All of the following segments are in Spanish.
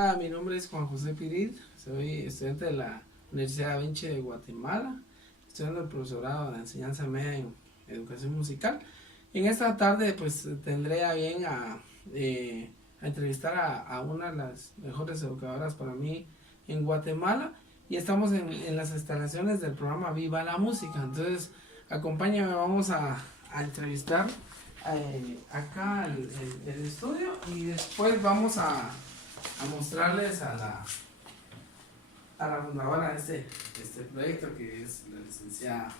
Mi nombre es Juan José Pirid, soy estudiante de la Universidad Da Vinci de Guatemala, estudiando el profesorado de enseñanza media en educación musical. En esta tarde pues tendré a bien a entrevistar a una de las mejores educadoras para mí en Guatemala, y estamos en las instalaciones del programa Viva la Música. Entonces acompáñame, vamos a entrevistar acá el estudio, y después vamos a mostrarles a la fundadora de este proyecto, que es la licenciada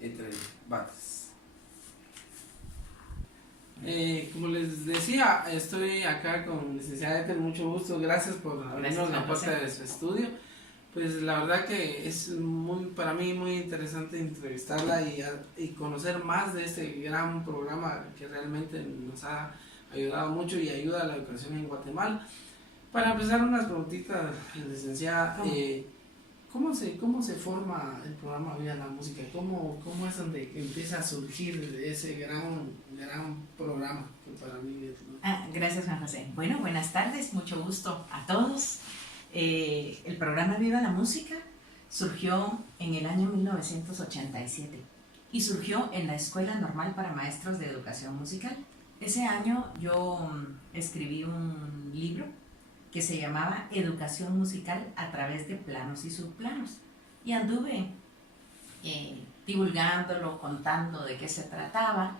Entre Bates. Como les decía, estoy acá con licenciada Ethel, mucho gusto, gracias por abrirnos la puerta de su estudio. Pues la verdad que es para mí muy interesante entrevistarla y conocer más de este gran programa que realmente nos ha ayudado mucho y ayuda a la educación en Guatemala. Para empezar, unas preguntitas, licenciada. ¿Cómo se forma el programa Viva la Música? ¿Cómo es donde empieza a surgir ese gran programa que para mí es, ¿no? Gracias, Juan José. Bueno, buenas tardes, mucho gusto a todos. El programa Viva la Música surgió en el año 1987 y surgió en la Escuela Normal para Maestros de Educación Musical. Ese año yo escribí un libro que se llamaba Educación Musical a través de planos y subplanos, y anduve divulgándolo, contando de qué se trataba,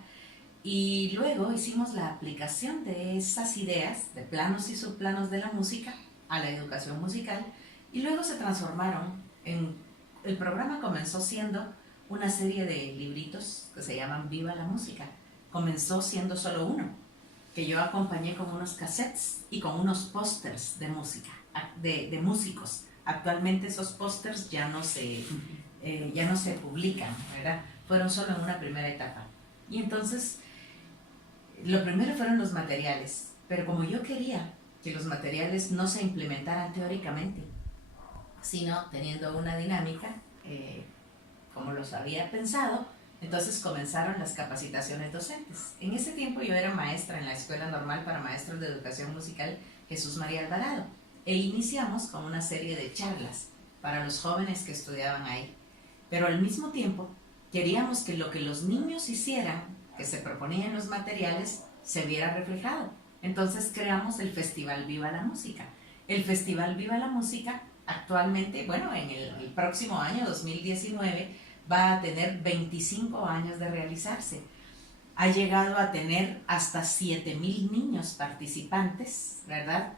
y luego hicimos la aplicación de esas ideas de planos y subplanos de la música a la educación musical, y luego se transformaron el programa comenzó siendo una serie de libritos que se llaman Viva la Música. Comenzó siendo solo uno, que yo acompañé con unos cassettes y con unos pósters de música, de músicos. Actualmente esos pósters ya no se publican, ¿verdad? Fueron solo en una primera etapa. Y entonces, lo primero fueron los materiales, pero como yo quería que los materiales no se implementaran teóricamente, sino teniendo una dinámica, como los había pensado, entonces comenzaron las capacitaciones docentes. En ese tiempo yo era maestra en la Escuela Normal para Maestros de Educación Musical Jesús María Alvarado, e iniciamos con una serie de charlas para los jóvenes que estudiaban ahí. Pero al mismo tiempo queríamos que lo que los niños hicieran, que se proponía en los materiales, se viera reflejado. Entonces creamos el Festival Viva la Música. El Festival Viva la Música actualmente, bueno, en el próximo año 2019, va a tener 25 años de realizarse. Ha llegado a tener hasta 7,000 niños participantes, ¿verdad?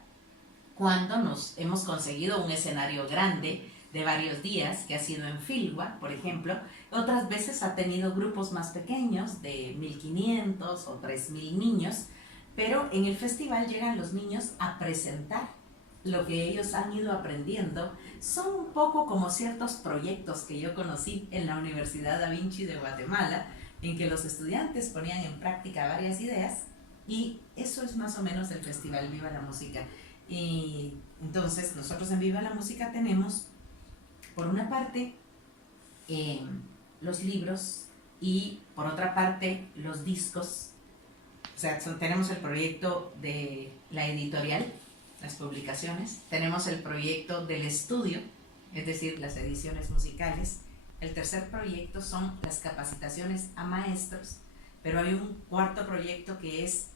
Cuando nos hemos conseguido un escenario grande de varios días, que ha sido en Filgua, por ejemplo. Otras veces ha tenido grupos más pequeños, de 1,500 o 3,000 niños, pero en el festival llegan los niños a presentar lo que ellos han ido aprendiendo. Son un poco como ciertos proyectos que yo conocí en la Universidad Da Vinci de Guatemala, en que los estudiantes ponían en práctica varias ideas, y eso es más o menos el Festival Viva la Música. Y entonces nosotros en Viva la Música tenemos, por una parte, los libros, y por otra parte los discos. O sea, tenemos el proyecto de la editorial, las publicaciones, tenemos el proyecto del estudio, es decir, las ediciones musicales. El tercer proyecto son las capacitaciones a maestros, pero hay un cuarto proyecto que es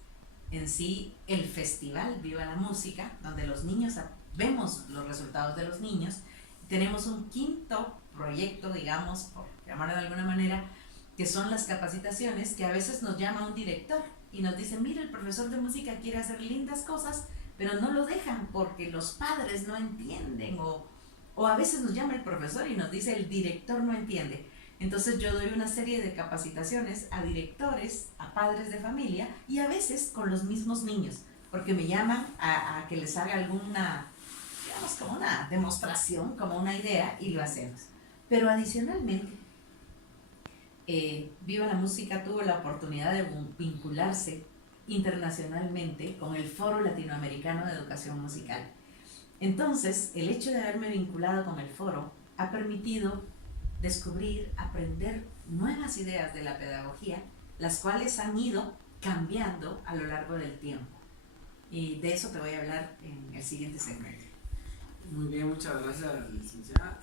en sí el Festival Viva la Música, donde los niños vemos los resultados de los niños. Tenemos un quinto proyecto, digamos, por llamarlo de alguna manera, que son las capacitaciones, que a veces nos llama un director y nos dice: mira, el profesor de música quiere hacer lindas cosas, pero no lo dejan porque los padres no entienden, o a veces nos llama el profesor y nos dice: el director no entiende. Entonces yo doy una serie de capacitaciones a directores, a padres de familia, y a veces con los mismos niños, porque me llaman a que les haga alguna, digamos, como una demostración, como una idea, y lo hacemos. Pero adicionalmente, Viva la Música tuvo la oportunidad de vincularse internacionalmente con el Foro Latinoamericano de Educación Musical. Entonces, el hecho de haberme vinculado con el foro ha permitido descubrir, aprender nuevas ideas de la pedagogía, las cuales han ido cambiando a lo largo del tiempo. y de eso te voy a hablar en el siguiente segmento. Muy bien, muchas gracias, licenciada.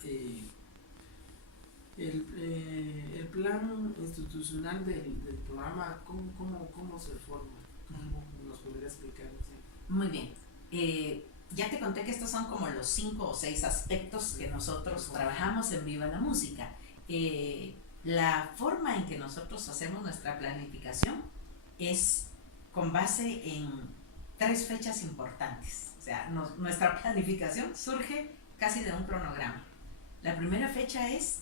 El plan institucional del programa, ¿cómo se forma? ¿Cómo nos podría explicar? Muy bien. Ya te conté que estos son como los 5 o 6 aspectos que nosotros trabajamos en Viva la Música. La forma en que nosotros hacemos nuestra planificación es con base en 3 fechas importantes. O sea, nuestra planificación surge casi de un cronograma. La primera fecha es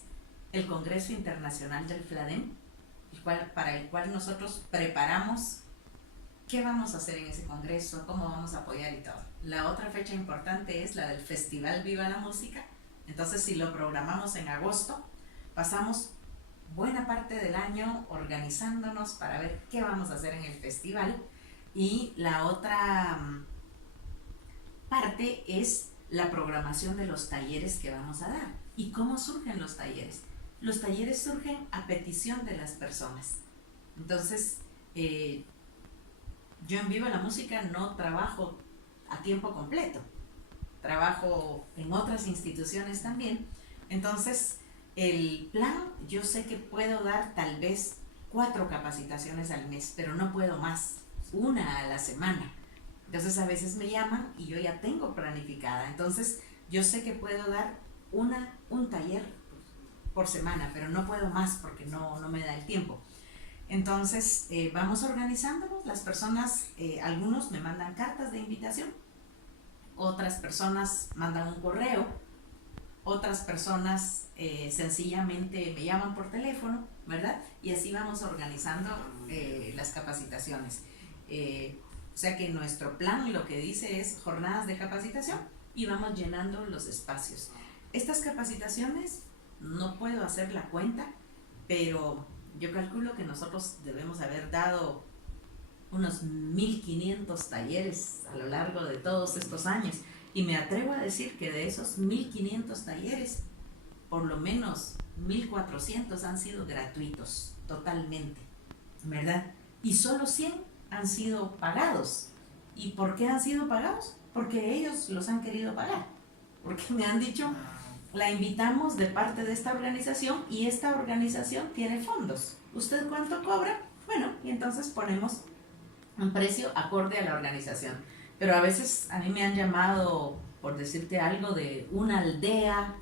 el Congreso Internacional del FLADEM, para el cual nosotros preparamos qué vamos a hacer en ese congreso, cómo vamos a apoyar y todo. La otra fecha importante es la del Festival Viva la Música. Entonces, si lo programamos en agosto, pasamos buena parte del año organizándonos para ver qué vamos a hacer en el festival. Y la otra parte es la programación de los talleres que vamos a dar. ¿Y cómo surgen los talleres? Los talleres surgen a petición de las personas. Entonces, yo en Viva la Música no trabajo a tiempo completo, trabajo en otras instituciones también. Entonces, el plan, yo sé que puedo dar tal vez 4 capacitaciones al mes, pero no puedo más, 1 a la semana. Entonces, a veces me llaman y yo ya tengo planificada. Entonces, yo sé que puedo dar un taller por semana, pero no puedo más porque no me da el tiempo. Entonces, vamos organizándonos. Las personas, algunos me mandan cartas de invitación, otras personas mandan un correo, otras personas sencillamente me llaman por teléfono, ¿verdad? Y así vamos organizando las capacitaciones. O sea que nuestro plan lo que dice es jornadas de capacitación y vamos llenando los espacios. Estas capacitaciones no puedo hacer la cuenta, pero yo calculo que nosotros debemos haber dado unos 1500 talleres a lo largo de todos estos años. Y me atrevo a decir que de esos 1500 talleres, por lo menos 1400 han sido gratuitos, totalmente, ¿verdad? Y solo 100 han sido pagados. ¿Y por qué han sido pagados? Porque ellos los han querido pagar. Porque me han dicho, la invitamos de parte de esta organización y esta organización tiene fondos. ¿Usted cuánto cobra? Bueno, y entonces ponemos un precio acorde a la organización. Pero a veces a mí me han llamado, por decirte algo, de una aldea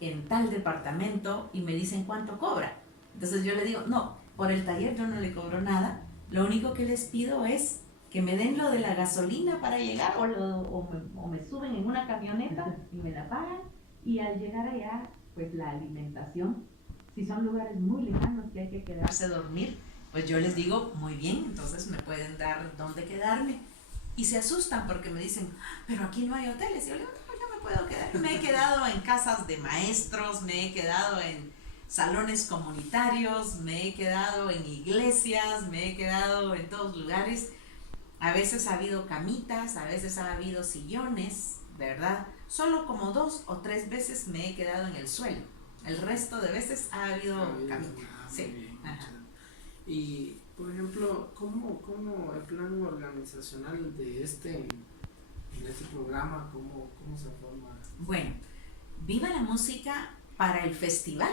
en tal departamento y me dicen cuánto cobra. Entonces yo le digo, no, por el taller yo no le cobro nada. Lo único que les pido es que me den lo de la gasolina para llegar o me suben en una camioneta y me la pagan. Y al llegar allá, pues la alimentación, si son lugares muy lejanos que hay que quedarse a dormir, pues yo les digo, muy bien, entonces me pueden dar dónde quedarme. Y se asustan porque me dicen, pero aquí no hay hoteles. Y yo les digo, no, yo me puedo quedar. Me he quedado en casas de maestros, me he quedado en salones comunitarios, me he quedado en iglesias, me he quedado en todos lugares. A veces ha habido camitas, a veces ha habido sillones, ¿verdad? Solo como 2 o 3 veces me he quedado en el suelo. El resto de veces ha habido camita. Sí. Ajá. Y, por ejemplo, ¿cómo el plan organizacional de este programa, cómo se forma? Bueno, Viva la Música para el festival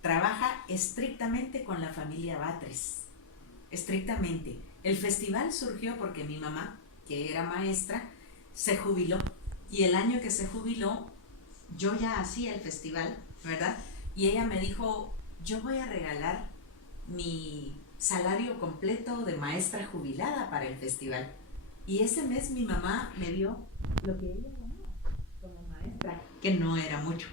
trabaja estrictamente con la familia Batres. Estrictamente. El festival surgió porque mi mamá, que era maestra, se jubiló. Y el año que se jubiló, yo ya hacía el festival, ¿verdad? Y ella me dijo, yo voy a regalar mi salario completo de maestra jubilada para el festival. Y ese mes mi mamá me dio lo que ella ganaba como maestra, que no era mucho,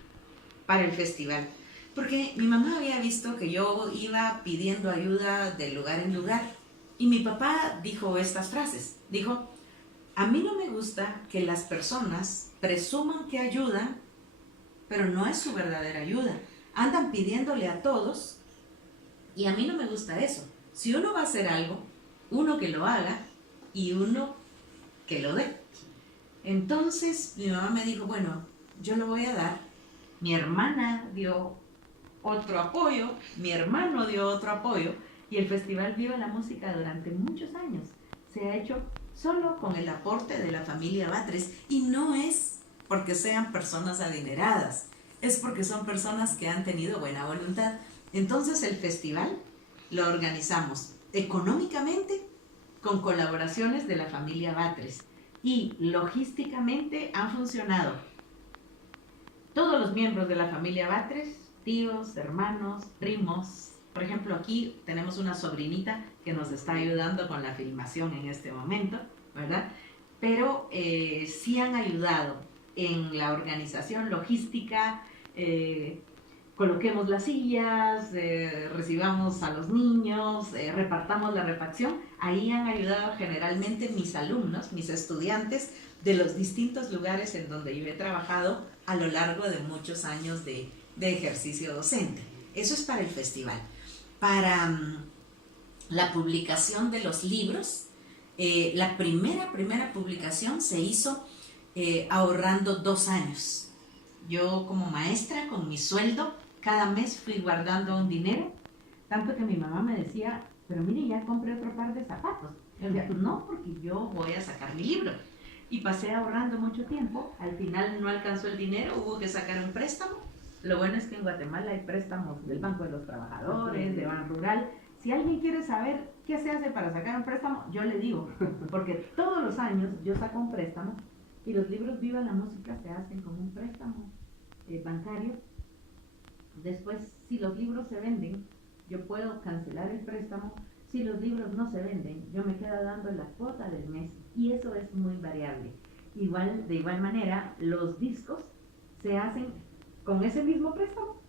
para el festival. Porque mi mamá había visto que yo iba pidiendo ayuda de lugar en lugar. Y mi papá dijo estas frases. Dijo, a mí no me gusta que las personas presuman que ayudan, pero no es su verdadera ayuda. Andan pidiéndole a todos y a mí no me gusta eso. Si uno va a hacer algo, uno que lo haga y uno que lo dé. Entonces mi mamá me dijo, bueno, yo lo voy a dar. Mi hermana dio otro apoyo, mi hermano dio otro apoyo y el Festival Viva la Música durante muchos años se ha hecho solo con el aporte de la familia Batres, y no es porque sean personas adineradas, es porque son personas que han tenido buena voluntad. Entonces el festival lo organizamos económicamente con colaboraciones de la familia Batres, y logísticamente han funcionado todos los miembros de la familia Batres, tíos, hermanos, primos. Por ejemplo, aquí tenemos una sobrinita que nos está ayudando con la filmación en este momento, ¿verdad? Pero sí han ayudado en la organización logística, coloquemos las sillas, recibamos a los niños, repartamos la refacción. Ahí han ayudado generalmente mis alumnos, mis estudiantes de los distintos lugares en donde yo he trabajado a lo largo de muchos años de ejercicio docente. Eso es para el festival. Para la publicación de los libros, la primera publicación se hizo ahorrando 2 años. Yo como maestra, con mi sueldo, cada mes fui guardando un dinero, tanto que mi mamá me decía, pero mire, ya compré otro par de zapatos. Yo decía, pues no, porque yo voy a sacar mi libro. Y pasé ahorrando mucho tiempo, al final no alcanzó el dinero, hubo que sacar un préstamo. Lo bueno es que en Guatemala hay préstamos del Banco de los Trabajadores, de Ban Rural. Si alguien quiere saber qué se hace para sacar un préstamo, yo le digo, porque todos los años yo saco un préstamo y los libros Viva la Música se hacen con un préstamo bancario. Después, si los libros se venden, yo puedo cancelar el préstamo. Si los libros no se venden, yo me quedo dando la cuota del mes, y eso es muy variable. De igual manera, los discos se hacen con ese mismo préstamo.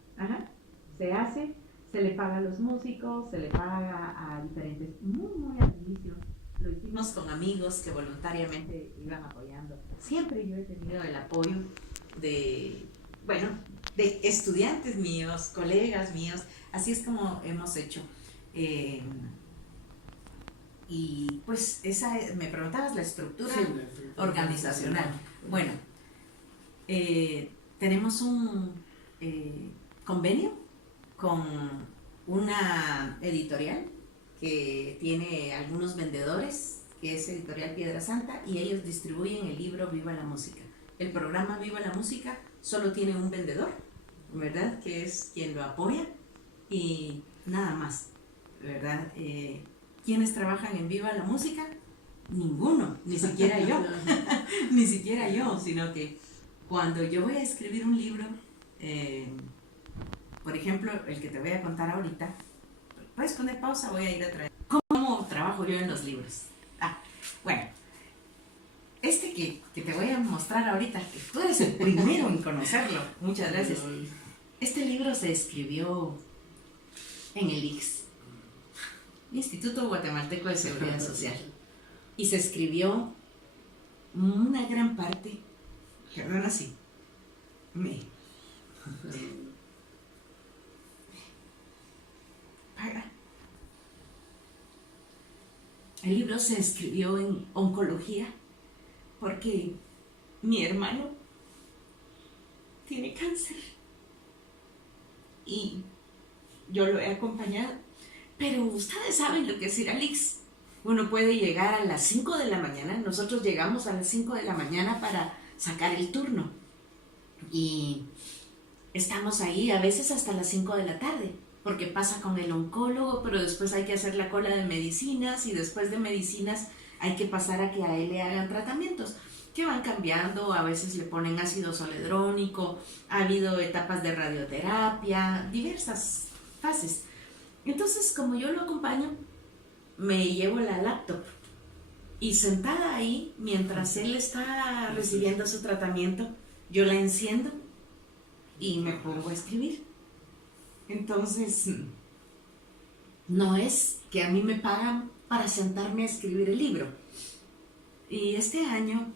Se le paga a los músicos, se le paga a diferentes, muy al inicio. Lo hicimos con amigos que voluntariamente iban apoyando. Siempre yo he tenido el apoyo de estudiantes míos, colegas míos. Así es como hemos hecho. Y pues me preguntabas la estructura organizacional. Bueno, tenemos un convenio con una editorial que tiene algunos vendedores, que es Editorial Piedra Santa, y ellos distribuyen el libro Viva la Música. El programa Viva la Música solo tiene un vendedor, ¿verdad? Que es quien lo apoya, y nada más, ¿verdad? ¿Quiénes trabajan en Viva la Música? Ninguno, ni siquiera yo, ni siquiera yo, sino que cuando yo voy a escribir un libro, por ejemplo, el que te voy a contar ahorita, puedes poner pausa, voy a ir a traer. ¿Cómo trabajo yo en los libros? Bueno, que te voy a mostrar ahorita, que tú eres el primero en conocerlo, muchas gracias. Este libro se escribió en el IGS, Instituto Guatemalteco de Seguridad Social, y se escribió una gran parte, perdón, así, el libro se escribió en oncología porque mi hermano tiene cáncer y yo lo he acompañado. Pero ustedes saben lo que es ir al IGS. Uno puede llegar a las 5 de la mañana, nosotros llegamos a las 5 de la mañana para sacar el turno. Y estamos ahí a veces hasta las 5 de la tarde, porque pasa con el oncólogo, pero después hay que hacer la cola de medicinas, y después de medicinas hay que pasar a que a él le hagan tratamientos que van cambiando. A veces le ponen ácido zoledrónico, ha habido etapas de radioterapia, diversas fases. Entonces, como yo lo acompaño, me llevo la laptop y sentada ahí, mientras él está recibiendo su tratamiento, yo la enciendo y me pongo a escribir. Entonces, no es que a mí me pagan para sentarme a escribir el libro. Y este año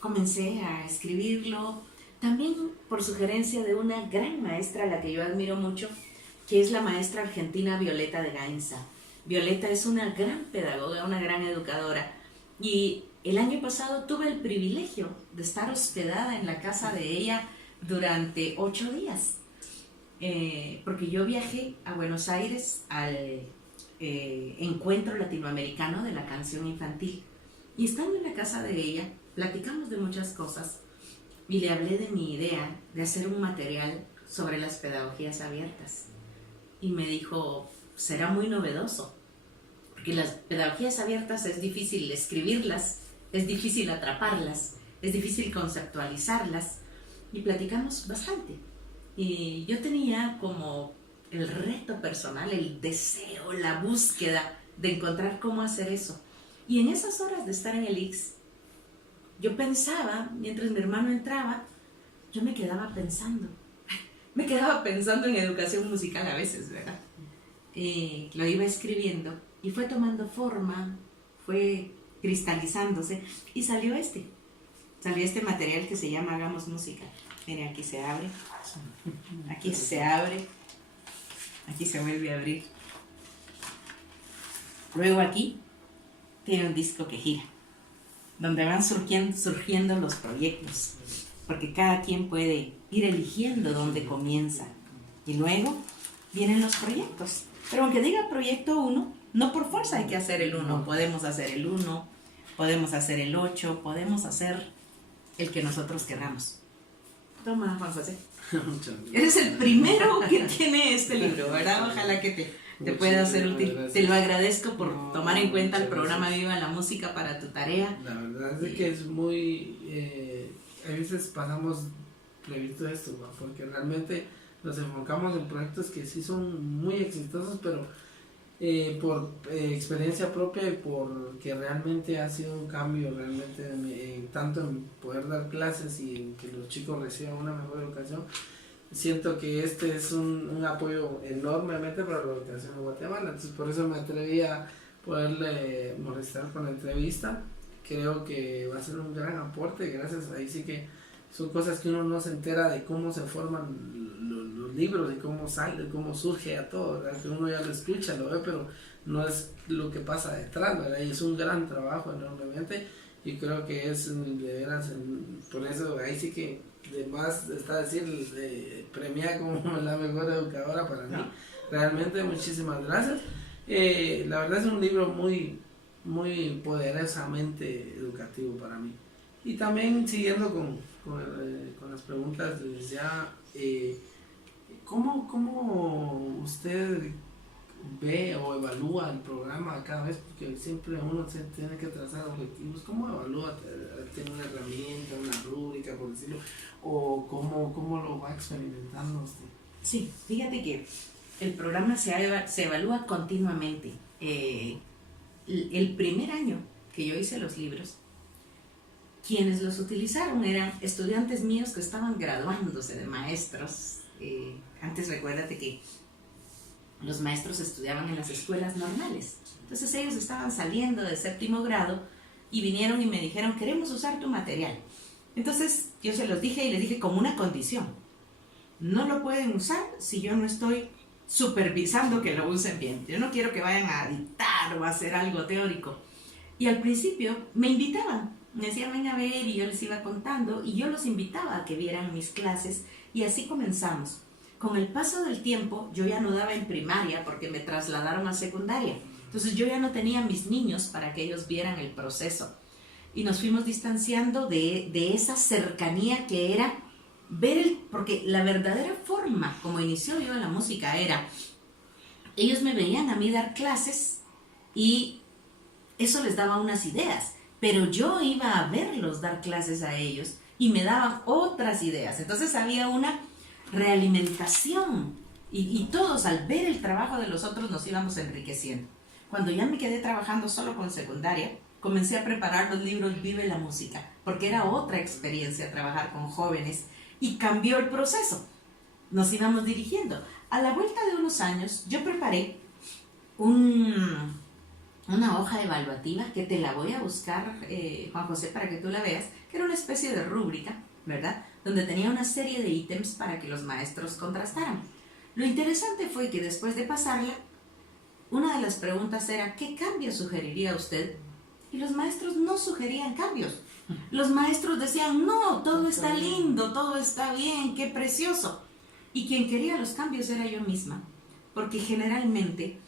comencé a escribirlo también por sugerencia de una gran maestra a la que yo admiro mucho, que es la maestra argentina Violeta de Gainza. Violeta es una gran pedagoga, una gran educadora, y el año pasado tuve el privilegio de estar hospedada en la casa de ella durante 8 días, porque yo viajé a Buenos Aires al encuentro latinoamericano de la canción infantil, Y estando en la casa de ella, platicamos de muchas cosas y le hablé de mi idea de hacer un material sobre las pedagogías abiertas. Y me dijo, será muy novedoso, porque las pedagogías abiertas es difícil escribirlas, es difícil atraparlas, es difícil conceptualizarlas, y platicamos bastante. Y yo tenía como el reto personal, el deseo, la búsqueda de encontrar cómo hacer eso. Y en esas horas de estar en el IX, yo pensaba, mientras mi hermano entraba, yo me quedaba pensando en educación musical a veces, ¿verdad? Lo iba escribiendo y fue tomando forma, fue cristalizándose y salió este material que se llama Hagamos Música. Miren, aquí se abre, aquí se abre, aquí se vuelve a abrir. Luego aquí tiene un disco que gira, donde van surgiendo los proyectos, porque cada quien puede ir eligiendo dónde comienza. Y luego vienen los proyectos. Pero aunque diga proyecto 1, no por fuerza hay que hacer el 1. Podemos hacer el 1, podemos hacer el 8, podemos hacer el que nosotros queramos. Toma, Juan José. Eres el primero que tiene este libro, ¿verdad? Ojalá que te pueda ser útil. Gracias. Te lo agradezco por tomar en cuenta el programa Viva la Música para tu tarea. La verdad es que es muy... a veces pasamos previsto esto, ¿no? Porque realmente nos enfocamos en proyectos que sí son muy exitosos, pero por experiencia propia y porque realmente ha sido un cambio realmente tanto en poder dar clases y en que los chicos reciban una mejor educación. Siento que este es un apoyo enormemente para la educación en Guatemala, entonces por eso me atreví a poderle molestar con la entrevista. Creo que va a ser un gran aporte, gracias. Ahí sí que son cosas que uno no se entera de cómo se forman los libros y cómo sale, cómo surge a todo, ¿verdad? Que uno ya lo escucha, lo ve, pero no es lo que pasa detrás, ¿verdad? Y es un gran trabajo enormemente y creo que es de veras, por eso ahí sí que de más está decir, premiada como la mejor educadora para mí. Realmente muchísimas gracias. La verdad es un libro muy poderosamente educativo para mí. Y también siguiendo con las preguntas, les decía, ¿cómo usted ve o evalúa el programa cada vez? Porque siempre uno se tiene que trazar objetivos. ¿Cómo evalúa? ¿Tiene una herramienta, una rúbrica, por decirlo? ¿O cómo lo va experimentando usted? Sí, fíjate que el programa se evalúa continuamente. El primer año que yo hice los libros, quienes los utilizaron eran estudiantes míos que estaban graduándose de maestros. Antes recuérdate que los maestros estudiaban en las escuelas normales. Entonces ellos estaban saliendo de 7º grado y vinieron y me dijeron, queremos usar tu material. Entonces yo se los dije y les dije como una condición. No lo pueden usar si yo no estoy supervisando que lo usen bien. Yo no quiero que vayan a dictar o a hacer algo teórico. Y al principio me invitaban, me decían ven a ver y yo les iba contando y yo los invitaba a que vieran mis clases y así comenzamos. Con el paso del tiempo yo ya no daba en primaria porque me trasladaron a secundaria. Entonces yo ya no tenía mis niños para que ellos vieran el proceso. Y nos fuimos distanciando de esa cercanía que era ver porque la verdadera forma como inició Viva la Música era, ellos me veían a mí dar clases y eso les daba unas ideas, pero yo iba a verlos dar clases a ellos y me daban otras ideas. Entonces había una realimentación y todos al ver el trabajo de los otros nos íbamos enriqueciendo. Cuando ya me quedé trabajando solo con secundaria, comencé a preparar los libros Vive la Música, porque era otra experiencia trabajar con jóvenes y cambió el proceso. Nos íbamos dirigiendo. A la vuelta de unos años, yo preparé una hoja evaluativa que te la voy a buscar, Juan José, para que tú la veas, que era una especie de rúbrica, ¿verdad? Donde tenía una serie de ítems para que los maestros contrastaran. Lo interesante fue que después de pasarla, una de las preguntas era, ¿qué cambio sugeriría usted? Y los maestros no sugerían cambios. Los maestros decían, no, todo está lindo, todo está bien, qué precioso. Y quien quería los cambios era yo misma, porque generalmente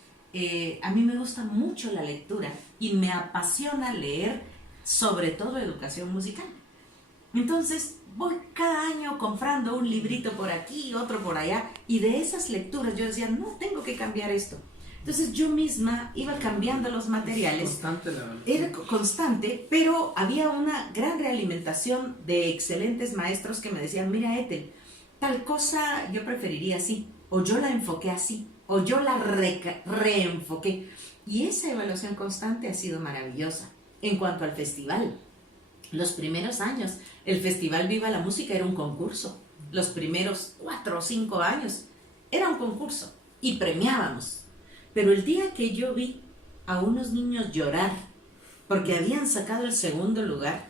a mí me gusta mucho la lectura y me apasiona leer sobre todo educación musical. Entonces voy cada año comprando un librito por aquí, otro por allá, y de esas lecturas yo decía, no, tengo que cambiar esto. Entonces yo misma iba cambiando los materiales. Constante, la verdad. Era constante, pero había una gran realimentación de excelentes maestros que me decían, mira Ethel, tal cosa yo preferiría así, o yo la enfoqué así, o yo la reenfoqué. Y esa evaluación constante ha sido maravillosa. En cuanto al festival, los primeros años, el Festival Viva la Música era un concurso. Los primeros 4 o 5 años era un concurso y premiábamos. Pero el día que yo vi a unos niños llorar porque habían sacado el segundo lugar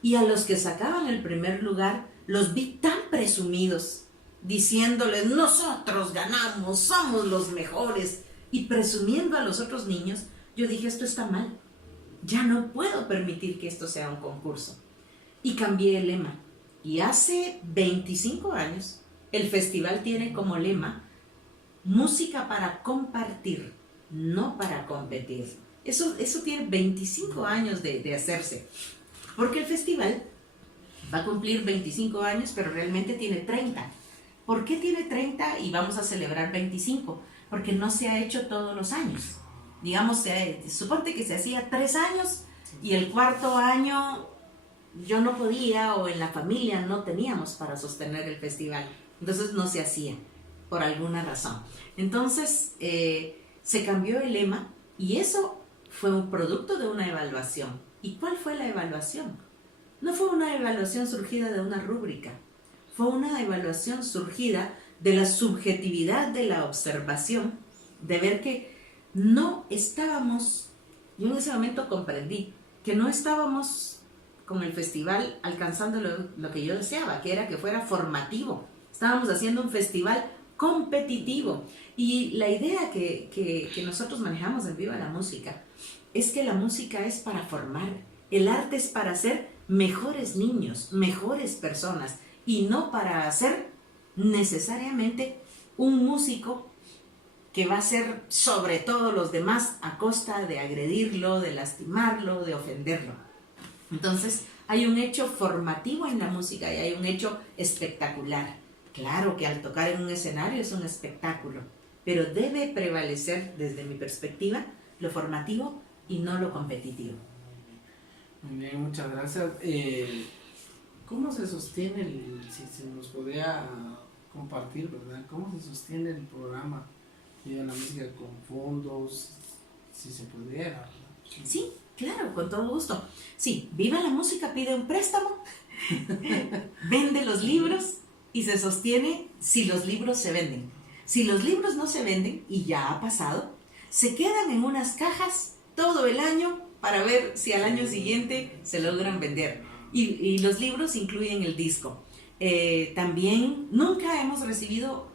y a los que sacaban el primer lugar los vi tan presumidos, diciéndoles, nosotros ganamos, somos los mejores, y presumiendo a los otros niños, yo dije, esto está mal. Ya no puedo permitir que esto sea un concurso. Y cambié el lema. Y hace 25 años, el festival tiene como lema, música para compartir, no para competir. Eso tiene 25 años de hacerse. Porque el festival va a cumplir 25 años, pero realmente tiene 30. ¿Por qué tiene 30 y vamos a celebrar 25? Porque no se ha hecho todos los años. Digamos, suponte que se hacía 3 años y el 4.º año yo no podía o en la familia no teníamos para sostener el festival. Entonces no se hacía por alguna razón. Entonces se cambió el lema y eso fue un producto de una evaluación. ¿Y cuál fue la evaluación? No fue una evaluación surgida de una rúbrica, fue una evaluación surgida de la subjetividad de la observación, de ver que no estábamos, yo en ese momento comprendí, que no estábamos con el festival alcanzando lo que yo deseaba, que era que fuera formativo. Estábamos haciendo un festival competitivo. Y la idea que nosotros manejamos en Viva la Música es que la música es para formar, el arte es para ser mejores niños, mejores personas, y no para ser necesariamente un músico que va a ser sobre todo los demás a costa de agredirlo, de lastimarlo, de ofenderlo. Entonces hay un hecho formativo en la música y hay un hecho espectacular. Claro que al tocar en un escenario es un espectáculo, pero debe prevalecer desde mi perspectiva lo formativo y no lo competitivo. Muy bien, muchas gracias. ¿Cómo se sostiene, si se nos podría compartir, ¿verdad? ¿Cómo se sostiene el programa Viva la Música con fondos, si se pudiera, ¿verdad? Sí, claro, con todo gusto. Sí, Viva la Música pide un préstamo, vende los libros y se sostiene si los libros se venden. Si los libros no se venden, y ya ha pasado, se quedan en unas cajas todo el año para ver si al año siguiente se logran vender. Y los libros incluyen el disco. También nunca hemos recibido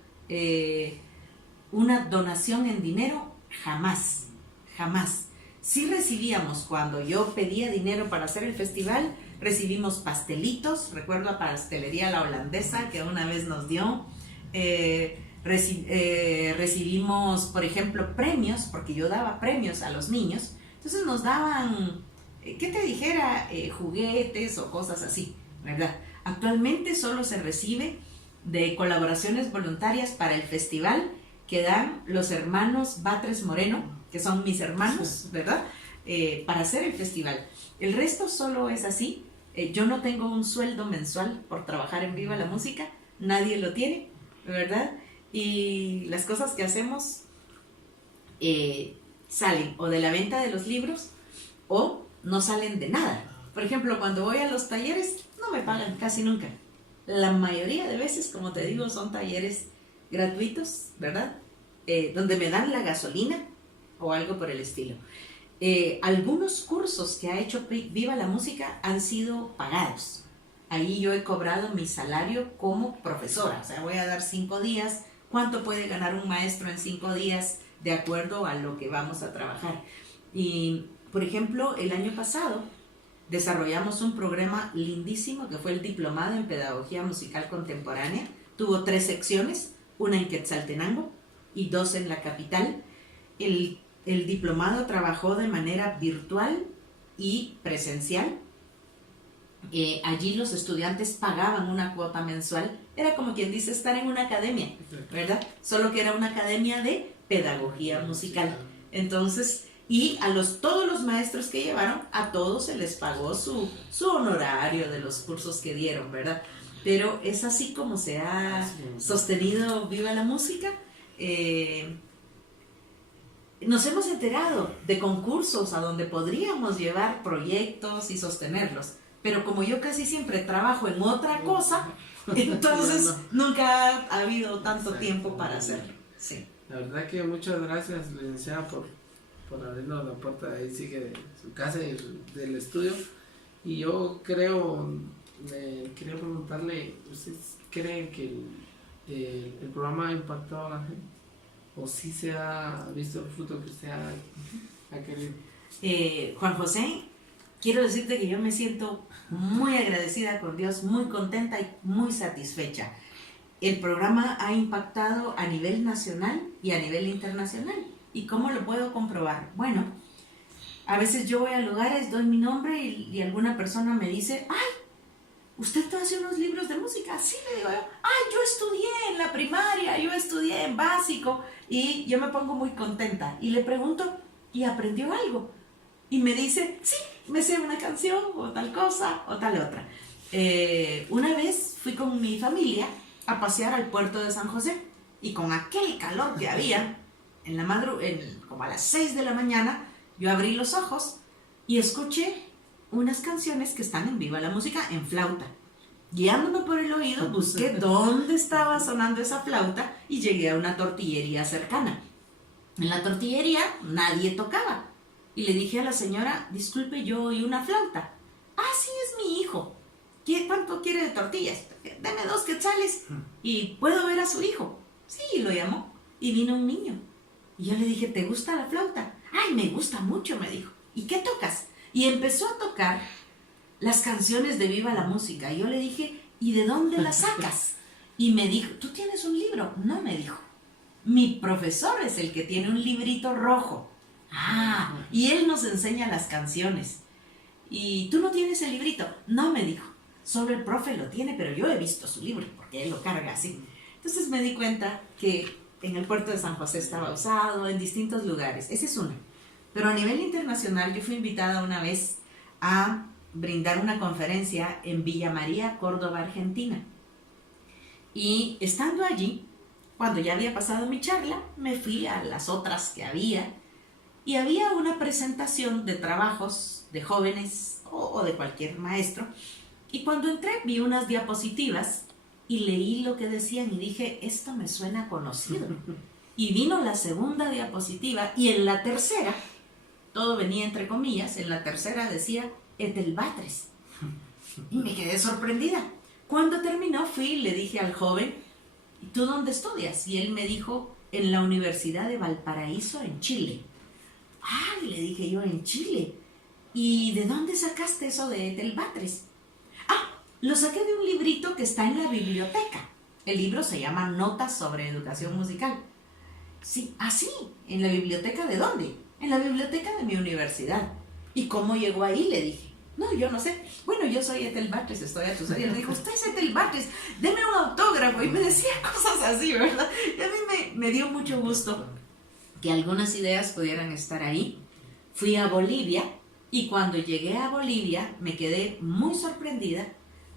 una donación en dinero, jamás, jamás. Sí recibíamos, cuando yo pedía dinero para hacer el festival, recibimos pastelitos, recuerdo la pastelería La Holandesa que una vez nos dio, recibimos, por ejemplo, premios, porque yo daba premios a los niños, entonces nos daban, ¿qué te dijera? Juguetes o cosas así, ¿verdad? Actualmente solo se recibe de colaboraciones voluntarias para el festival que dan los hermanos Batres Moreno, que son mis hermanos, ¿verdad? Para hacer el festival. El resto solo es así. Yo no tengo un sueldo mensual por trabajar en Viva la Música, nadie lo tiene, ¿verdad? Y las cosas que hacemos salen o de la venta de los libros o no salen de nada. Por ejemplo, cuando voy a los talleres no me pagan casi nunca. La mayoría de veces, como te digo, son talleres gratuitos, ¿verdad? Donde me dan la gasolina o algo por el estilo. Algunos cursos que ha hecho Viva la Música han sido pagados. Ahí yo he cobrado mi salario como profesora. O sea, voy a dar 5 días. ¿Cuánto puede ganar un maestro en 5 días de acuerdo a lo que vamos a trabajar? Y, por ejemplo, el año pasado desarrollamos un programa lindísimo que fue el Diplomado en Pedagogía Musical Contemporánea. Tuvo 3 secciones, una en Quetzaltenango y 2 en la capital. El diplomado trabajó de manera virtual y presencial. Allí los estudiantes pagaban una cuota mensual. Era como quien dice estar en una academia, ¿verdad? Solo que era una academia de pedagogía musical. Entonces, y todos los maestros que llevaron, a todos se les pagó su honorario de los cursos que dieron, ¿verdad? Pero es así como se ha sostenido Viva la Música. Nos hemos enterado de concursos a donde podríamos llevar proyectos y sostenerlos, pero como yo casi siempre trabajo en otra cosa, entonces nunca ha habido tanto tiempo para hacerlo. Sí. La verdad que muchas gracias, licenciada, por abrirnos la puerta. Ahí sigue de su casa y del estudio. Y yo creo, quería preguntarle, ¿usted cree que el programa ha impactado a la gente? ¿O sí se ha visto el fruto que usted ha querido? Juan José, quiero decirte que yo me siento muy agradecida con Dios, muy contenta y muy satisfecha. El programa ha impactado a nivel nacional y a nivel internacional. ¿Y cómo lo puedo comprobar? Bueno, a veces yo voy a lugares, doy mi nombre y alguna persona me dice, ¡ay! ¿Usted hace unos libros de música? Sí, le digo yo. ¡Ay! Yo estudié en la primaria, yo estudié en básico. Y yo me pongo muy contenta. Y le pregunto, ¿y aprendió algo? Y me dice, sí, me sé una canción, o tal cosa, o tal otra. Una vez fui con mi familia a pasear al puerto de San José. Y con aquel calor que había, como a las 6 de la mañana, yo abrí los ojos y escuché unas canciones que están en Viva la Música en flauta. Guiándome por el oído, busqué dónde estaba sonando esa flauta y llegué a una tortillería cercana. En la tortillería nadie tocaba. Y le dije a la señora, disculpe, yo oí una flauta. Ah, sí, es mi hijo. ¿Cuánto quiere de tortillas? Dame 2 quetzales y puedo ver a su hijo. Sí, lo llamó y vino un niño. Y yo le dije, ¿te gusta la flauta? Ay, me gusta mucho, me dijo. ¿Y qué tocas? Y empezó a tocar las canciones de Viva la Música. Y yo le dije, ¿y de dónde las sacas? Y me dijo, ¿tú tienes un libro? No, me dijo. Mi profesor es el que tiene un librito rojo. Ah, y él nos enseña las canciones. ¿Y tú no tienes el librito? No, me dijo. Solo el profe lo tiene, pero yo he visto su libro, porque él lo carga así. Entonces me di cuenta que en el puerto de San José estaba usado, en distintos lugares. Ese es uno. Pero a nivel internacional, yo fui invitada una vez a brindar una conferencia en Villa María, Córdoba, Argentina. Y estando allí, cuando ya había pasado mi charla, me fui a las otras que había, y había una presentación de trabajos de jóvenes o de cualquier maestro. Y cuando entré, vi unas diapositivas y leí lo que decían y dije, esto me suena conocido. Y vino la segunda diapositiva y en la tercera, todo venía entre comillas, en la tercera decía Ethel Batres. Y me quedé sorprendida. Cuando terminó fui y le dije al joven, ¿y tú dónde estudias? Y él me dijo, en la Universidad de Valparaíso, en Chile. Ah, le dije yo, en Chile. ¿Y de dónde sacaste eso de Ethel Batres? Ah, lo saqué de un librito que está en la biblioteca. El libro se llama Notas sobre Educación Musical. Sí, así, ¿en la biblioteca de dónde? En la biblioteca de mi universidad. ¿Y cómo llegó ahí? Le dije. No, yo no sé. Bueno, yo soy Ethel Batres, estoy a tus órdenes. Me dijo, usted es Ethel Batres, deme un autógrafo. Y me decía cosas así, ¿verdad? Y a mí me dio mucho gusto que algunas ideas pudieran estar ahí. Fui a Bolivia y cuando llegué a Bolivia me quedé muy sorprendida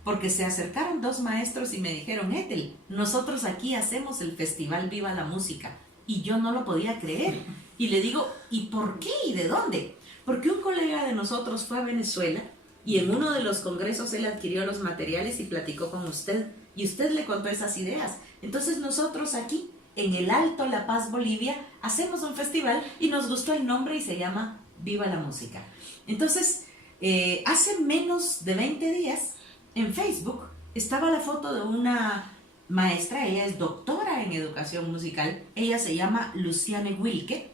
porque se acercaron 2 maestros y me dijeron, Ethel, nosotros aquí hacemos el Festival Viva la Música. Y yo no lo podía creer. Y le digo, ¿y por qué? ¿Y de dónde? Porque un colega de nosotros fue a Venezuela y en uno de los congresos él adquirió los materiales y platicó con usted. Y usted le contó esas ideas. Entonces nosotros aquí, en el Alto La Paz, Bolivia, hacemos un festival y nos gustó el nombre y se llama Viva la Música. Entonces, hace menos de 20 días, en Facebook, estaba la foto de una maestra, ella es doctora en educación musical, ella se llama Luciane Wilke,